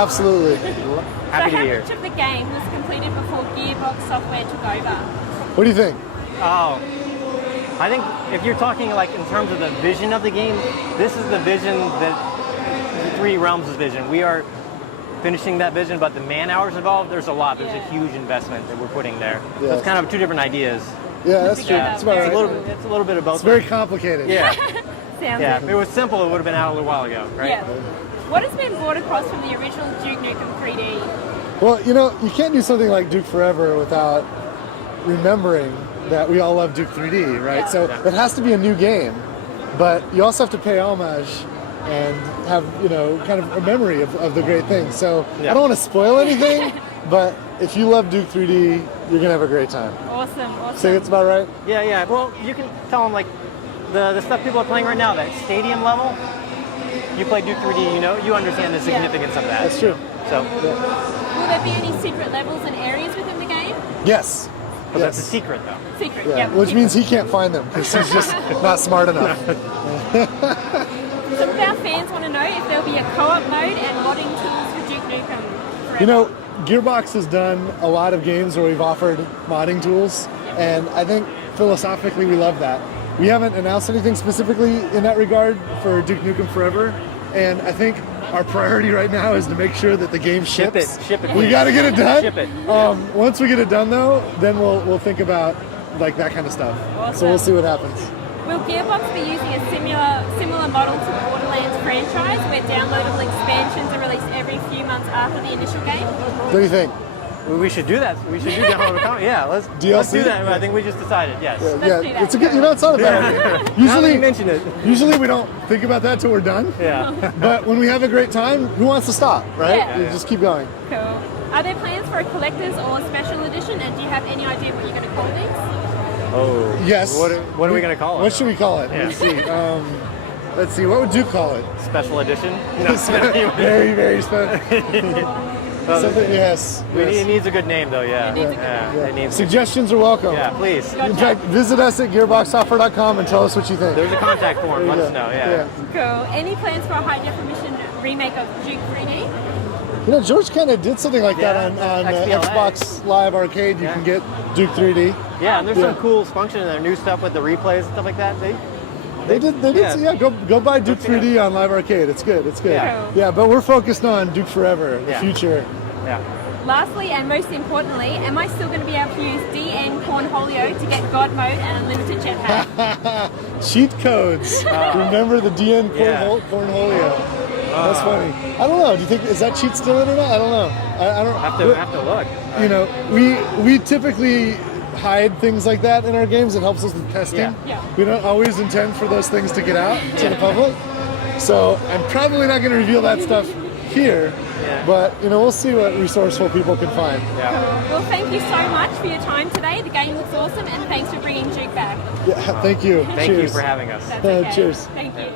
Absolutely. Happy so to be how here. much of the game was completed before Gearbox Software took over? What do you think? Oh, I think if you're talking like in terms of the vision of the game, this is the vision that Three Realms' vision. We are finishing that vision, but the man hours involved, there's a lot. There's a huge investment that we're putting there. So Yes. it's kind of two different ideas. Yeah, that's true. Yeah, That's about very right. It's a little bit of both. It's very complicated. Yeah. Sounds Yeah. good. If it was simple, it would have been out a little while ago, right? Yeah. What has been brought across from the original Duke Nukem 3D? Well, you know, you can't do something like Duke Forever without remembering that we all love Duke 3D, right? Yeah. So it has to be a new game, but you also have to pay homage and have, you know, kind of a memory of the great things. So Yeah. I don't want to spoil anything, but if you love Duke 3D, you're going to have a great time. Awesome, I awesome. think it's about right? Yeah. Well, you can tell them like the stuff people are playing right now, that stadium level. You play Duke 3D, you understand the significance of that. That's true. So Will there be any secret levels and areas within the game? Yes. but that's a Yes. secret though. Secret, Yeah, yeah. which means he can't find them because he's just not smart enough. Some of our fans want to know if there'll be a co-op mode and modding tools for Duke Nukem Forever. You know, Gearbox has done a lot of games where we've offered modding tools, and I think philosophically we love that. We haven't announced anything specifically in that regard for Duke Nukem Forever, and I think our priority right now is to make sure that the game Ship ships. it, ship it, We please. got to get it done. Ship it. Once we get it done, though, then we'll think about like that kind of stuff. So we'll see what happens. Will Gearbox be using a similar model to the Borderlands franchise, where downloadable expansions are released every few months after the initial game? What do you think? We should do that. We should do download account. Yeah, let's DLC? do that. I think we just decided. Yes. Yeah, do that. it's a good. You know, it's not a bad idea. Now that Usually, you mentioned it. usually we don't think about that till we're done. Yeah. But when we have a great time, who wants to stop, right? Yeah. You just keep going. Cool. Are there plans for a collector's or special edition, and do you have any idea what you're going to call these? Oh. Yes. What are we gonna call it? What should we call it? Yeah. Let's see. Let's see. What would you call it? Special edition? No. Very, very special. Something. Yes. It needs a good name though. Yeah. It needs a good Yeah. It needs. Suggestions are welcome. Yeah. Please. In fact, visit us at gearboxsoftware.com and tell us what you think. There's a contact form. Let us know. Yeah. Cool. Any plans for a high definition remake of Duke 3D? You know, George kind of did something like that on XBLA. Xbox Live Arcade. You can get Duke 3D. Yeah. And there's some cool function in there, new stuff with the replays and stuff like that. They did. Yeah. Go buy Duke 3D on Live Arcade. It's good. It's good. Yeah. Yeah, but we're focused on Duke Forever, the Yeah. future. Yeah. Lastly, and most importantly, am I still going to be able to use DN Cornholio to get God mode and unlimited jetpack? Cheat codes. Remember the DN Yeah. Cornholio. That's funny. I don't know. Do you think is that cheat still in or not? I don't know. I don't Have to look. You know, we typically hide things like that in our games. It helps us with testing. Yeah. Yeah. We don't always intend for those things to get out to the public. So I'm probably not going to reveal that stuff here. Yeah. But you know, we'll see what resourceful people can find. Yeah. Well, thank you so much for your time today. The game looks awesome, and thanks for bringing Duke back. Yeah, thank you. Thank you Cheers. for having us. That's okay. Cheers. Thank you.